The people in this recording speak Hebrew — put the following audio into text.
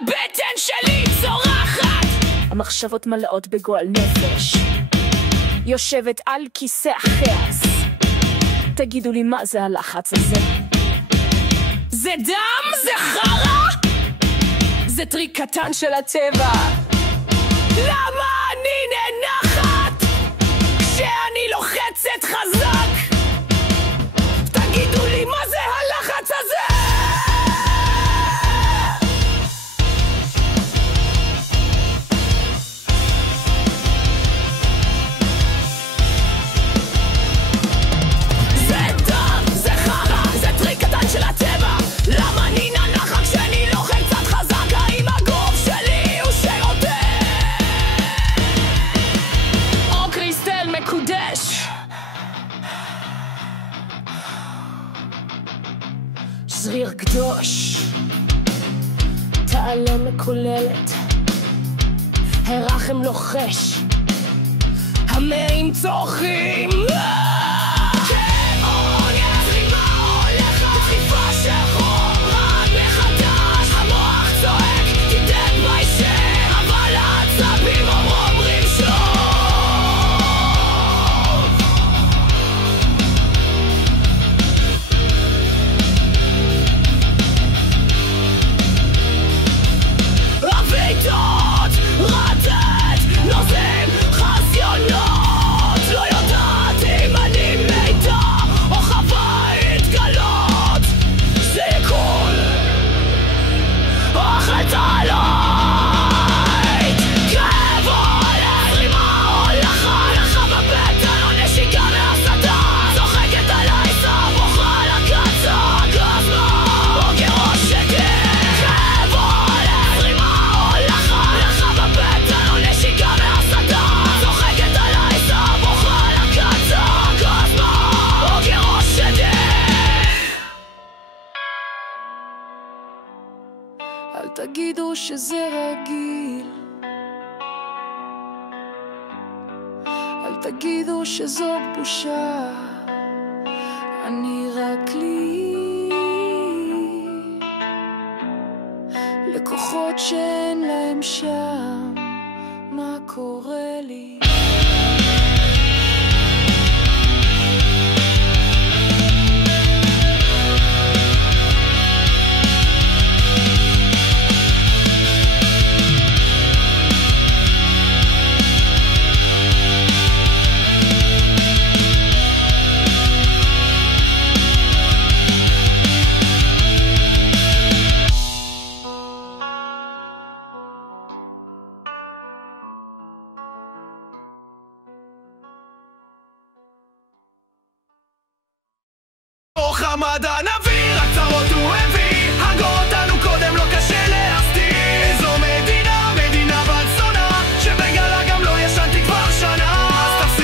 הבטן שלי צורחת, המחשבות מלאות בגועל נפש, יושבת על כיסא הכעס. תגידו לי, מה זה הלחץ הזה? זה דם? זה חרא? זה טריק קטן של הטבע. למה אני ננחת כשאני לוחצת חזק? תגידו לי, מה זה הלחץ הזה? זה דם, זה חרא, זה טריק קטן של הטבע. למה אני ננחת כשאני לוחצת חזק? האם הגוף שלי הוא שיותר? או קריסטל מקודש? שריר קדוש, תעלה מקוללת, הרחם לוחש, המאים צורכים. אל תגידו שזה רגיל, אל תגידו שזו בושה, אני רק לי לקוחות שאין להם שם, מה קורה לי? חמד ענן